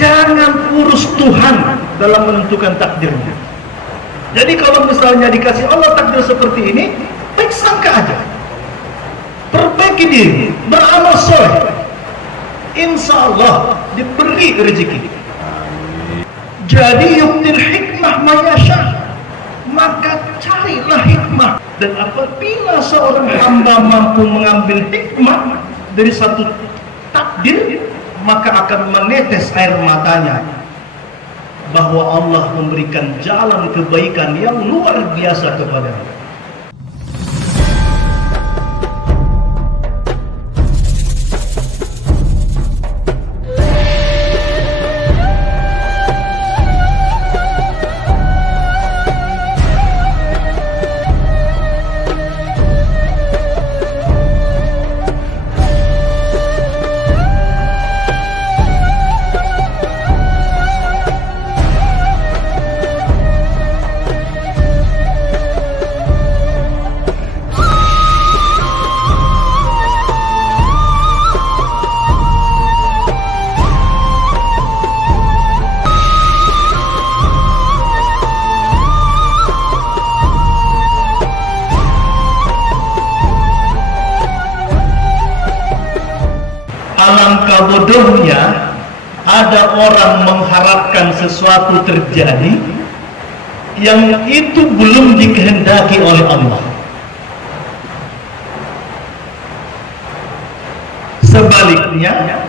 Jangan urus Tuhan dalam menentukan takdirnya. Jadi kalau misalnya dikasih Allah takdir seperti ini, baik sangka aja, perbaiki diri, beramal soleh, insya Allah diberi rezeki. Jadi yuktil hikmah mayasya, maka carilah hikmah. Dan apabila seorang hamba mampu mengambil hikmah dari satu takdir, maka akan menetes air matanya bahwa Allah memberikan jalan kebaikan yang luar biasa kepadanya. Alangkah bodohnya ada orang mengharapkan sesuatu terjadi yang itu belum dikehendaki oleh Allah. Sebaliknya,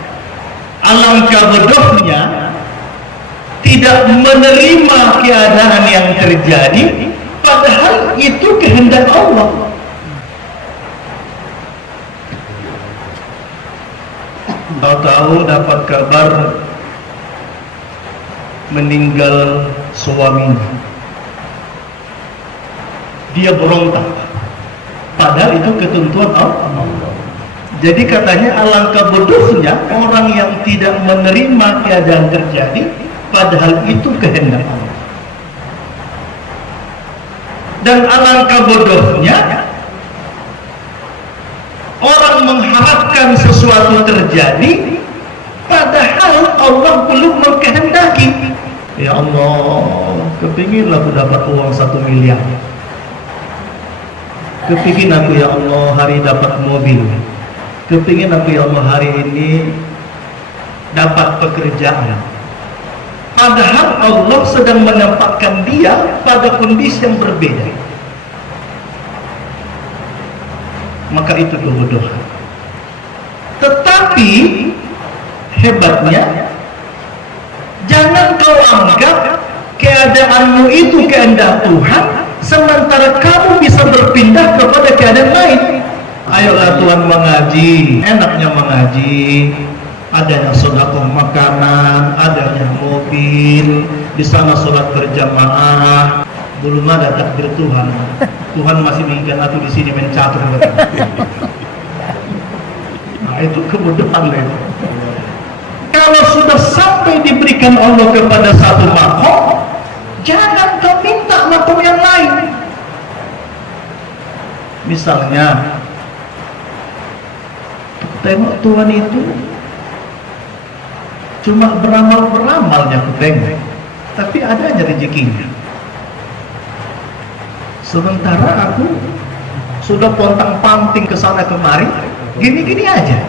alangkah bodohnya tidak menerima keadaan yang terjadi padahal itu kehendak Allah. Tahu-tahu dapat kabar meninggal suaminya, dia berontak, padahal itu ketentuan Allah. Jadi katanya alangkah bodohnya orang yang tidak menerima keadaan terjadi padahal itu kehendak Allah. Dan alangkah bodohnya orang mengharapkan sesuatu terjadi padahal Allah belum mengkehendaki. Ya Allah, kepinginlah aku dapat uang 1 miliar. Kepingin aku ya Allah hari dapat mobil. Kepingin aku ya Allah hari ini dapat pekerjaan. Padahal Allah sedang menempatkan dia pada kondisi yang berbeda. Maka itu kebodohan. Tetapi hebatnya, jangan kau anggap keadaanmu itu kehendak Tuhan sementara kamu bisa berpindah kepada keadaan lain. Ayolah Tuhan mengaji, enaknya mengaji, adanya sedekah makanan, adanya mobil, di sana sholat berjamaah. Belum ada takdir Tuhan. Tuhan masih menginginkan aku di sini main catur. Nah, itu kebodohan itu. Kalau sudah sampai diberikan Allah kepada satu makom, jangan kau minta makom yang lain. Misalnya, tengok Tuhan itu cuma beramal-beramalnya aku tengok, tapi adanya rezekinya. Sementara aku sudah pontang-panting ke sana kemari, gini-gini aja.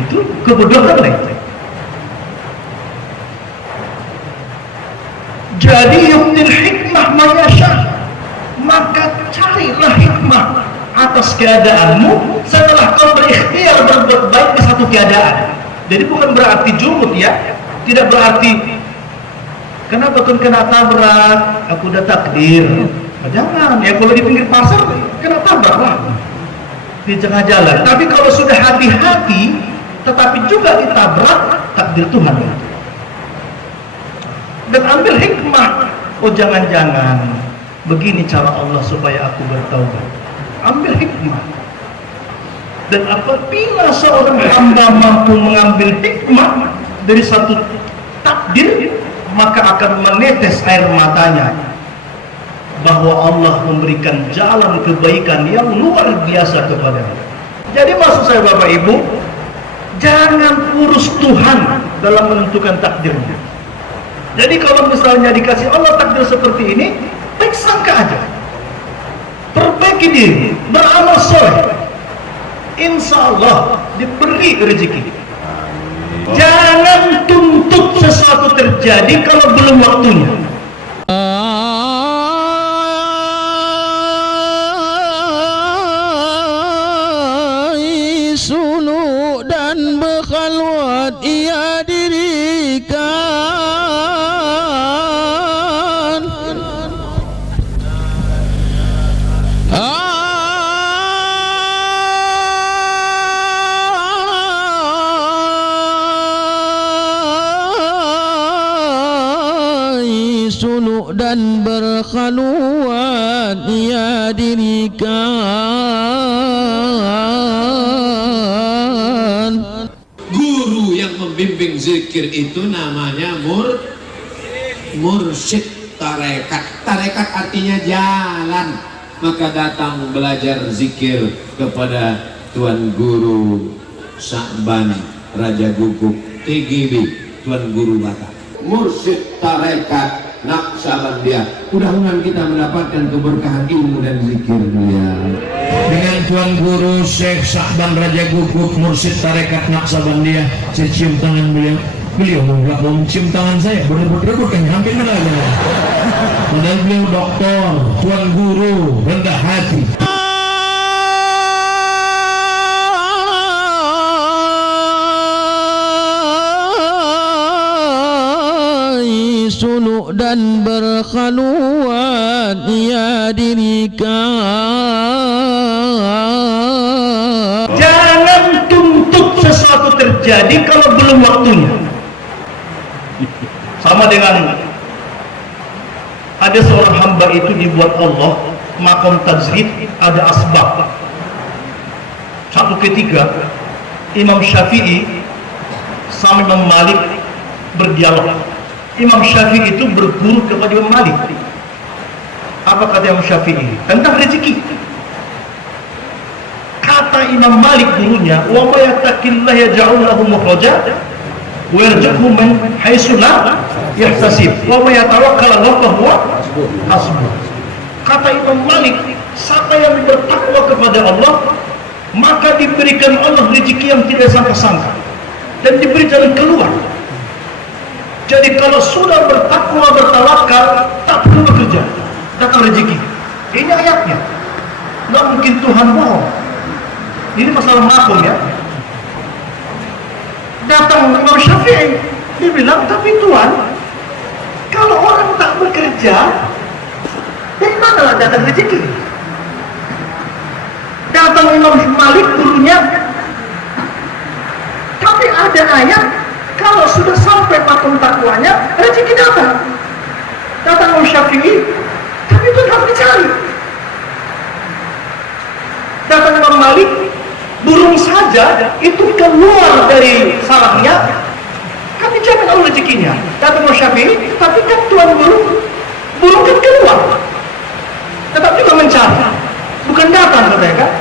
Itu kebodohan itu. Jadi yuktil hikmah mayasya, maka carilah hikmah atas keadaanmu setelah kau berikhtiar berbuat baik di satu keadaan. Jadi bukan berarti jumut ya, tidak berarti kenapa kau kena tabrak, aku udah takdir. Jangan, ya kalau di pinggir pasar kena tabrak lah di tengah jalan. Tapi kalau sudah hati-hati tetapi juga ditabrak, takdir Tuhan. Dan ambil hikmah. Oh jangan-jangan begini cara Allah supaya aku bertaubat. Ambil hikmah. Dan apabila seorang hamba mampu mengambil hikmah dari satu takdir, maka akan menetes air matanya bahwa Allah memberikan jalan kebaikan yang luar biasa kepadanya. Jadi maksud saya Bapak Ibu, jangan urus Tuhan dalam menentukan takdirnya. Jadi kalau misalnya dikasih Allah takdir seperti ini, baik sangka aja, perbaiki diri, beramal soleh, insya Allah diberi rezeki. Jangan tuntut sesuatu terjadi kalau belum waktunya. Suluk dan berkhalwat ia dirikan. Suluk dan berkhalwat ia dirikan. Guru yang membimbing zikir itu namanya mursyid tarekat. Tarekat artinya jalan. Maka datang belajar zikir kepada Tuan Guru Sa'ban Raja Guguk TGB, Tuan Guru Batak. Mursyid tarekat Naqsabandiyah. Mudah-mudahan kita mendapatkan keberkahan ilmu dan zikir beliau. Dengan Tuan Guru Syekh Sa'ban Raja Guguk, Mursyid tarekat Naqsabandiyah, saya cium tangan beliau. Beliau nggak mau mencium tangan saya, berebut-rebut kan, hampir menang. Padahal beliau doktor, Tuan Guru, rendah hati. Suluk dan berkhalwat ia dirikan. Jangan tuntut sesuatu terjadi kalau belum waktunya. Sama dengan ada seorang hamba itu dibuat Allah makom tajrid, ada asbab. Satu ketika Imam Syafi'i sama Imam Malik berdialog. Imam Syafi'i itu berguru kepada Imam Malik. Apa kata Imam Syafi'i tentang rezeki? Kata Imam Malik gurunya, wa may yattaqillah yaj'al lahu makhraja wa yarzuqhu min haitsu la yahtasib wa may yatawakkal 'ala Allah fa huwa hasbuh. Kata Imam Malik, siapa yang bertakwa kepada Allah, maka diberikan Allah rezeki yang tidak sangka-sangka dan diberi jalan keluar. Jadi kalau sudah bertakwa, bertawakal, tak perlu bekerja, datang rezeki. Ini ayatnya. Nggak mungkin Tuhan bohong. Ini masalah makom ya. Datang Imam Syafi'i, dia bilang, tapi Tuhan, kalau orang tak bekerja, dari mana datang rezeki? Datang Imam Malik gurunya, tapi ada ayat, kalau sudah sampai patung takwanya, rezeki datang. Datang Imam Syafi'i, tapi itu harus dicari. Datang Imam Malik, burung saja itu keluar dari sarangnya, kami jamin Allah rezekinya. Datang Imam Syafi'i, tapi kan Tuan burung kan keluar, tetap juga mencari, bukan datang katanya kan?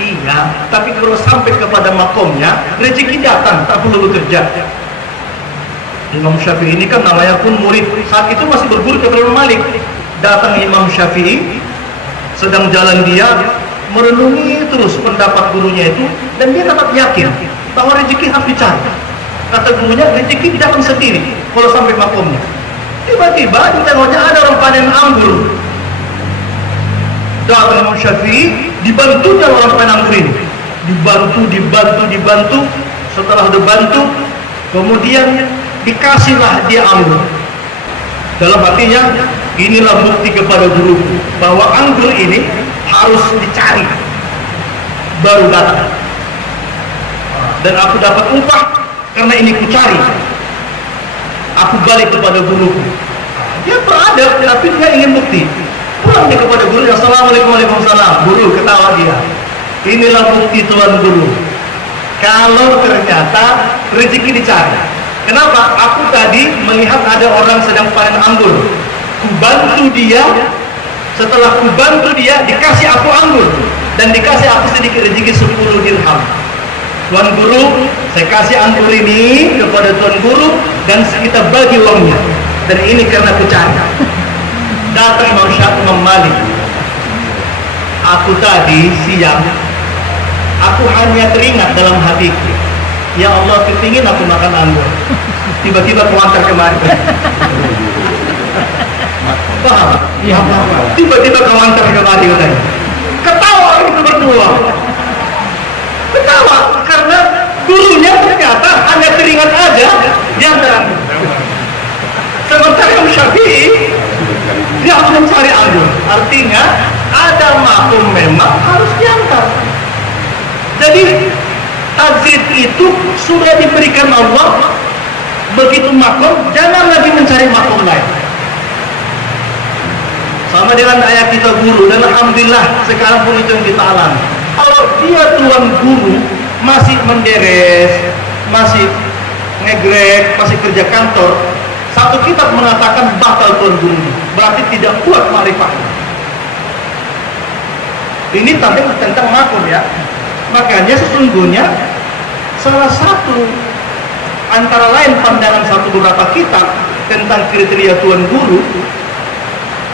Iya, tapi kalau sampai kepada makomnya, rezeki datang, tak perlu bekerja. Imam Syafi'i ini kan namanya pun murid, saat itu masih berguru kepada Imam Malik. Datang Imam Syafi'i, sedang jalan dia, merenungi terus pendapat gurunya itu, dan dia dapat yakin bahwa rezeki harus dicari. Kata gurunya, rezeki datang sendiri kalau sampai makomnya. Tiba-tiba di tengahnya ada orang panen anggur. Datang Imam Syafi'i, dibantunya orang panen anggur ini. Dibantu. Setelah dibantu, kemudian dikasihlah dia anggur. Dalam hatinya, inilah bukti kepada guruku bahwa anggur ini harus dicari, baru datang. Dan aku dapat upah karena ini ku cari. Aku balik kepada guruku. Dia beradab, tapi dia ingin bukti. Pulang dia kepada guru, assalamualaikum warahmatullahi wabarakatuh. Guru ketawa dia. Inilah bukti Tuan Guru. Kalau ternyata rezeki dicari. Kenapa? Aku tadi melihat ada orang sedang panen anggur. Kubantu dia. Setelah kubantu dia, dikasih aku anggur dan dikasih aku sedikit rezeki 10 dirham. Tuan Guru, saya kasih anggur ini kepada Tuan Guru dan kita bagi uangnya. Dan ini karena aku cari. Datang Imam Syafi'i, Imam Malik. Aku tadi siang, aku hanya teringat dalam hatiku, ya Allah, kepingin aku makan anggur. Tiba-tiba aku antar kemari. Paham? Iya, Pak. Tiba-tiba kau antar kemari katanya. Ketawa itu berdua. Ketawa karena gurunya ternyata hanya teringat aja di antara. Sementara Imam Syafi'i dia harus mencari anggur. Artinya ada makum memang harus diantar. Jadi tajrid itu sudah diberikan Allah, begitu makum jangan lagi mencari makum lain. Sama dengan ayat kita guru, dan alhamdulillah sekarang pun itu yang kita alami. Kalau dia tuan guru masih menderes, masih ngegrek, masih kerja kantor, satu kitab mengatakan batal tuan guru, berarti tidak kuat ma'rifatnya. Ini tentang makum ya. Makanya sesungguhnya salah satu antara lain pandangan satu beberapa kitab tentang kriteria tuan guru,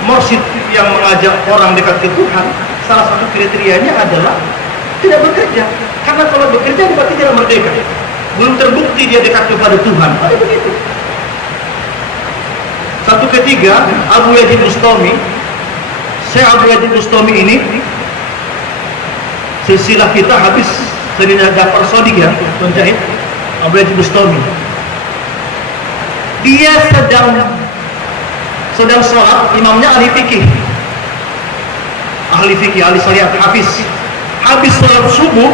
mursyid yang mengajak orang dekat ke Tuhan, salah satu kriterianya adalah tidak bekerja. Karena kalau bekerja berarti tidak merdeka. Belum terbukti dia dekat kepada Tuhan. Ada begitu. Satu ketiga, Abu Yazid Bustami. Syekh Abu Yazid Bustami ini silsilah kita habis Sayyidina Ja'far Shadiq ya, penjahit Abu Yazid Bustami. Dia sedang sholat, imamnya ahli fikih, ahli syariat, habis sholat subuh,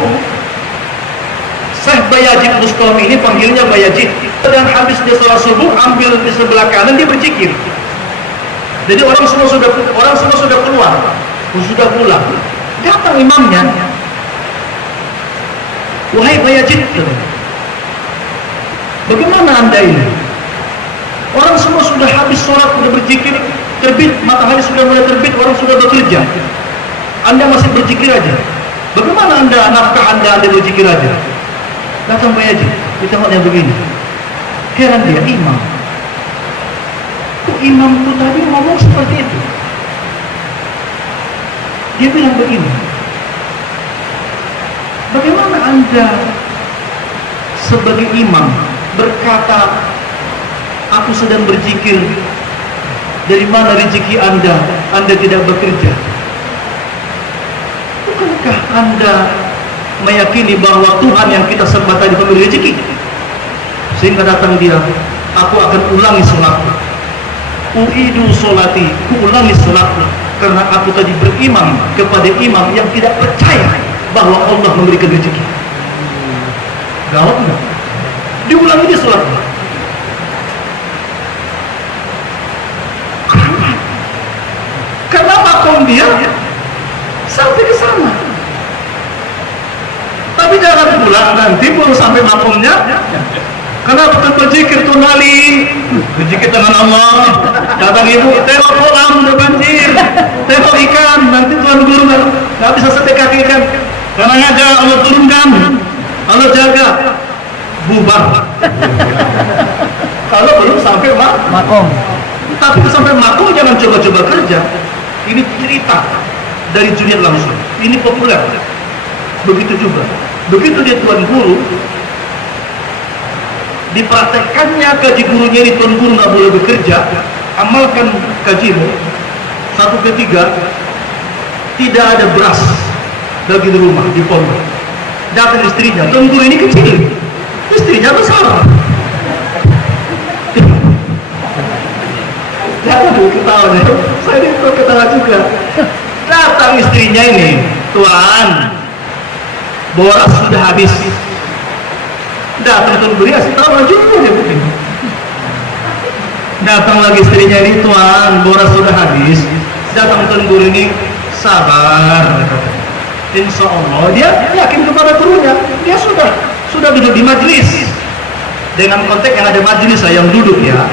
Syekh Bayazid Bustami ini panggilnya Bayazid, dan habis dia sholat subuh ambil di sebelah kanan dia berzikir. Jadi orang semua sudah keluar, sudah pulang. Datang imamnya, wahai Bayazid, bagaimana anda ini? Orang semua sudah habis sholat, sudah berzikir, terbit, matahari sudah mulai terbit, orang sudah bekerja. Anda masih berzikir aja. Bagaimana anda, nafkah anda berzikir aja? Datang Bayazid, kita tengoknya begini. Heran dia, imam. Kok imam itu tadi ngomong seperti itu? Dia bilang begini. Bagaimana anda sebagai imam berkata, aku sedang berzikir, dari mana rezeki anda? Anda tidak bekerja. Bukankah anda meyakini bahwa Tuhan yang kita sembah tadi pemberi rezeki? Sehingga datang dia, aku akan ulangi sholatku. Uidu sholati, ulangi sholatku. Karena aku tadi berimam kepada imam yang tidak percaya bahwa Allah memberikan rezeki. Gawat enggak? Diulangi dia sholatnya. Karena makom dia sampai ke sana. Tapi jangan pulang nanti baru sampai makomnya. Karena betul berzikir tunali, berzikir dengan Allah. Datang ibu, tengok kolam udah banjir, tengok ikan. Nanti tuan guru nggak bisa sedekah ikan. Karena aja Allah turunkan, Allah jaga, bubar. Kalau belum sampai makom. Tapi sampai makom jangan coba-coba kerja. Ini cerita dari dunia langsung. Ini populer. Begitu juga. Begitu dia tuan guru, dipraktekkannya kaji gurunya ini, tuan guru nggak boleh bekerja. Amalkan kajimu. Satu ketiga, tidak ada beras bagi di rumah di pondok. Datang istrinya, tuan guru ini kecil, istrinya besar. Jangan dulu ketawa deh. Saya itu ketawa juga. Datang istrinya ini, tuan, boras sudah habis. Datang tuan beri, asli tahu aja dia begini. Datang lagi istrinya ini, tuan, boras sudah habis. Datang tuan guru ini, sabar. Insya Allah dia yakin kepada gurunya. Dia sudah duduk di majelis. Dengan konteks yang ada majelis saya yang duduk ya.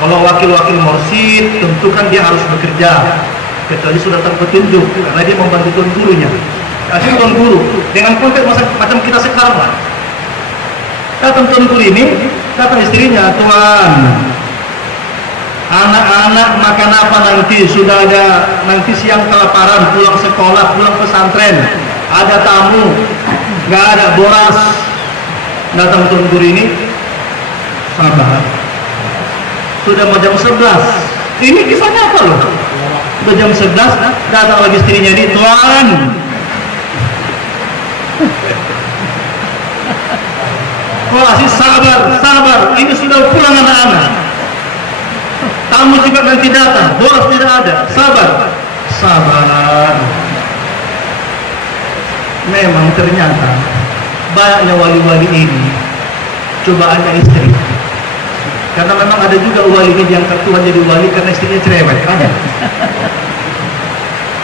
Kalau wakil-wakil mursyid tentu kan dia harus bekerja, kecuali sudah terpetunjuk karena dia membantu tuan gurunya. Kasih tuan guru dengan konteks macam kita sekarang lah. Datang tuanku ini, datang istrinya, Tuan, anak-anak makan apa nanti? Sudah ada nanti siang kelaparan, pulang sekolah, pulang pesantren, ada tamu, nggak ada boras. Datang tuanku ini, sabar. Sudah mau jam 11. Ini kisahnya apa loh? Sudah jam 11, datang lagi istrinya ini, Tuan, masih sabar. Ini sudah pulang anak-anak. Tamu juga nanti datang, boros tidak ada. Sabar. Memang ternyata banyaknya wali-wali ini cobaannya istri. Karena memang ada juga wali ini diangkat Tuhan jadi wali karena istrinya cerewet. Ada.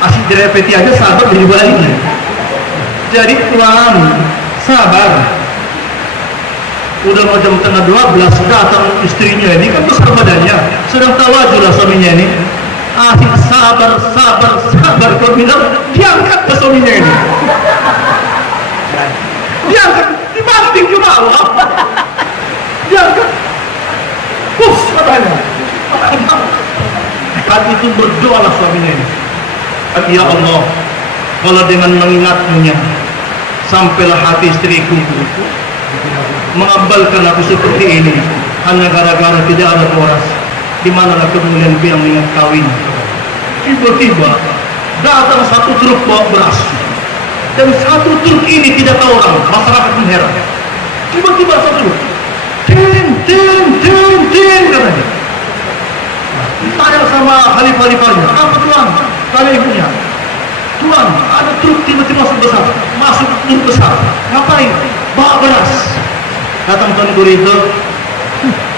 Asik cereweti aja sabar jadi wali. Jadi Tuhan sabar. Udah mau jam tengah 12 datang istrinya ini kan besar badannya, sedang tawaju lah suaminya ini. Asik sabar. Kau bilang diangkat ke suaminya ini. Diangkat, dibanting ke bawah. Diangkat. Katanya. Saat itu berdoalah suaminya ini. Ya Allah, kalau dengan mengingatnya sampailah hati istriku mengambalkan aku seperti ini hanya gara-gara tidak ada boras. Di manalah kemuliaan yang ingat kawin. Tiba-tiba datang satu truk bawa beras, dan satu truk ini tidak tahu orang, masyarakat mengheran. Tiba-tiba satu truk, tin katanya. Tanya sama khalifah-khalifahnya, apa Tuan? Tanya ibunya, Tuan, ada truk tiba-tiba masuk truk besar. Ngapain? Bawa beras. Datang tuan guru itu,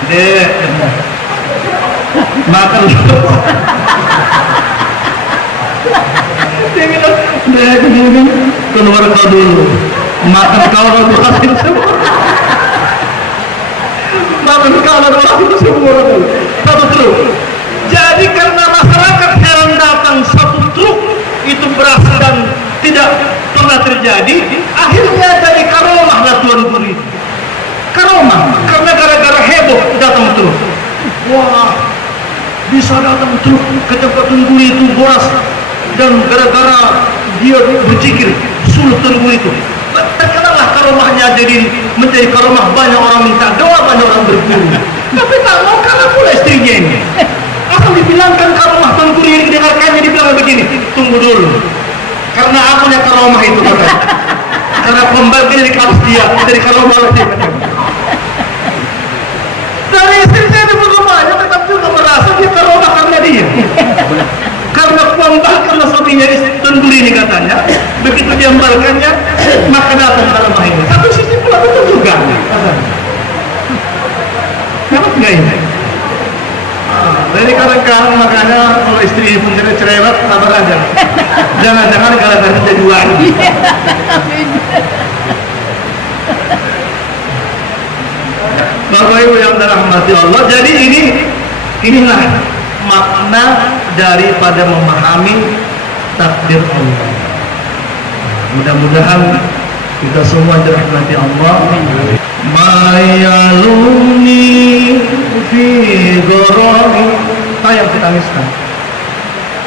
Dek, makan. Dia bilang, Dek, keluar kau dulu, makan kau lalu hasil semua. Makan kau lalu hasil semua. Satu truk. Jadi karena masyarakat heran datang satu truk itu beras dan tidak pernah terjadi, akhirnya jadi karomah lah tuan guru itu. Karomah, karena gara-gara heboh datang terus. Wah, bisa datang terus ke tempat tuan guru itu boras, dan gara-gara dia berzikir suruh tuan guru itu. Terkenallah karomahnya jadi menjadi karomah, banyak orang minta doa, banyak orang berguru. Tapi tak mau kalah pula istrinya ini. Asal dibilangkan karomah tuan guru ini didengarkannya dibilang begini, tunggu dulu. Karena aku punya karomah itu katanya. Karena pembantu dari kelas dia, dari karomah dia katanya. Dari istrinya di rumahnya tetap juga merasa dia karomah karena dia. Karena pembantu suaminya tuan guru ini katanya, begitu dia membalkannya, maka datang karomah ini. Satu sisi pula betul juga. Kenapa enggak ini? Jadi kadang-kadang makanya kalau istri pun tidak cerewet, sabar aja. Jangan-jangan gara-gara jadi wali. Bapak Ibu yang dirahmati Allah, jadi inilah makna daripada memahami takdir Allah. Mudah-mudahan kita semua dirahmati Allah. Mayaluni fi ghara'i, yang ditangiskan.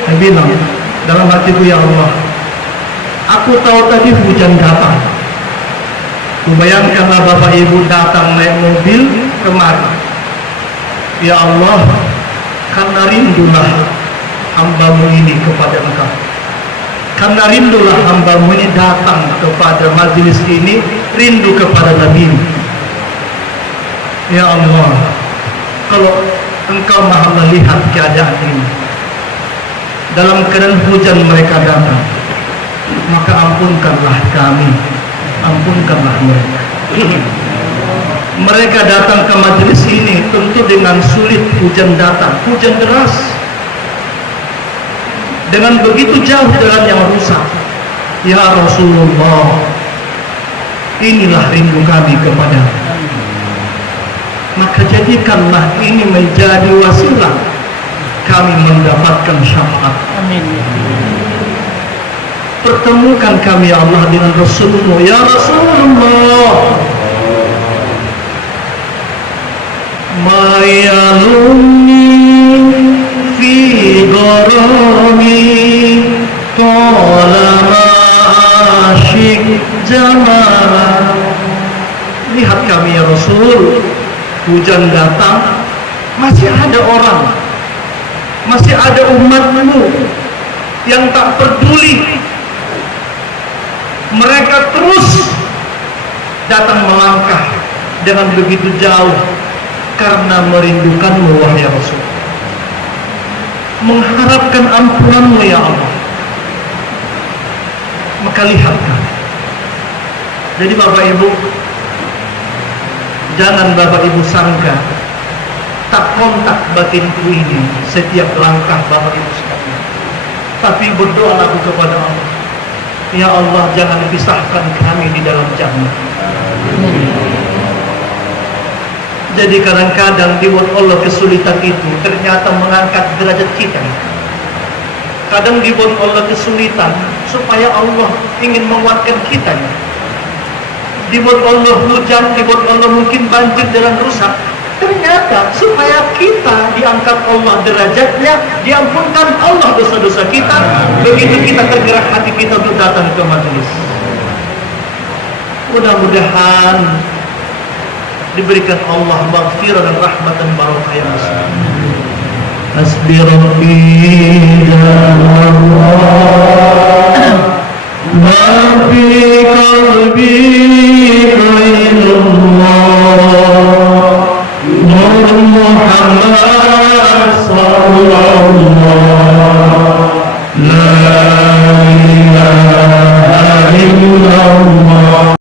Saya bilang dalam hatiku, ya Allah, aku tahu tadi hujan datang. Kubayangkanlah Bapak Ibu datang naik mobil kemari. Ya Allah, karena rindulah hamba-Mu ini kepada Engkau. Karena rindulah hamba-Mu ini datang kepada majelis ini, rindu kepada Nabi-Mu. Ya Allah, kalau Engkau maha melihat keadaan ini, dalam keadaan hujan mereka datang, maka ampunkanlah kami, ampunkanlah mereka. Mereka datang ke majelis ini tentu dengan sulit, hujan datang, hujan deras, dengan begitu jauh jalan yang rusak. Ya Rasulullah, inilah rindu kami kepadamu. Maka jadikanlah ini menjadi wasilah kami mendapatkan syafaat. Amin. Pertemukan kami ya Allah dengan Rasulullah. Ya Rasulullah, mayaluni fi goromi tolama asyik jamal. Lihat kami ya Rasul, hujan datang, masih ada orang, masih ada umatmu yang tak peduli. Mereka terus datang melangkah dengan begitu jauh karena merindukanmu wahai Rasul, mengharapkan ampunanmu ya Allah. Maka lihatlah. Jadi Bapak Ibu, jangan Bapak Ibu sangka tak kontak batinku ini setiap langkah Bapak Ibu sekalian. Tapi berdoalah aku kepada Allah, ya Allah, jangan pisahkan kami di dalam jannah. Jadi kadang-kadang dibuat Allah kesulitan itu ternyata mengangkat derajat kita. Kadang dibuat Allah kesulitan supaya Allah ingin menguatkan kita. Dibuat Allah hujan, dibuat Allah mungkin banjir jalan rusak, ternyata supaya kita diangkat Allah derajatnya, diampunkan Allah dosa-dosa kita. Begitu kita tergerak hati kita untuk datang ke majelis. Mudah-mudahan diberikan Allah maghfirah dan rahmat dan barakah ya Rasul. Hasbi Rabbi Allah ma fi qalbi